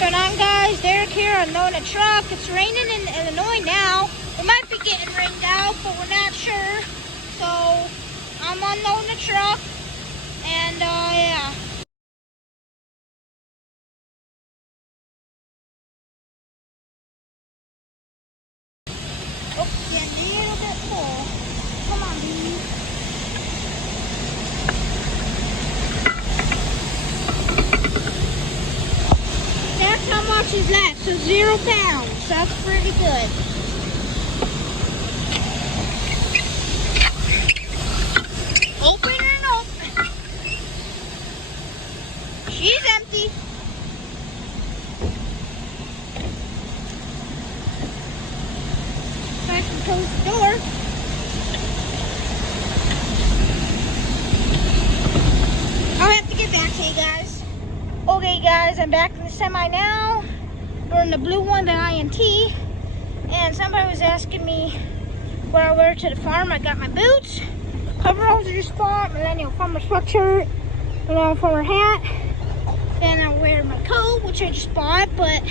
going on, guys? Derek here, unloading a truck. It's raining in Illinois now. We might be getting rained out, but we're not sure. So I'm unloading the truck, and yeah. Oh, getting a little bit full. Come on, baby. That's how much is left, so 0 pounds. That's pretty good. Open and open. She's empty. So I can close the door. I'll have to get back to you guys. Okay guys, I'm back in the semi now. We're in the blue one, the INT. And somebody was asking me where I wear to the farm. I got my boots, coveralls I just bought, Millennial Farmer sweatshirt, Millennial Farmer hat. Then I wear my coat, which I just bought, but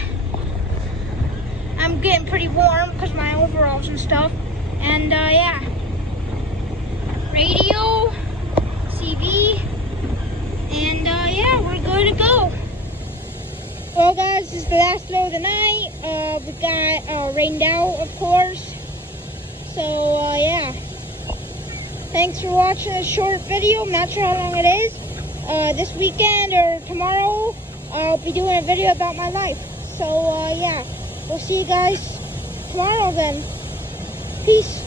I'm getting pretty warm because my overalls and stuff. And yeah, radio, CV, and yeah, we're good to go. Well guys, this is the last load of the night. We got rained out, of course. So yeah, thanks for watching this short video. I'm not sure how long it is. This weekend or tomorrow, I'll be doing a video about my life. So yeah, we'll see you guys tomorrow then. Peace.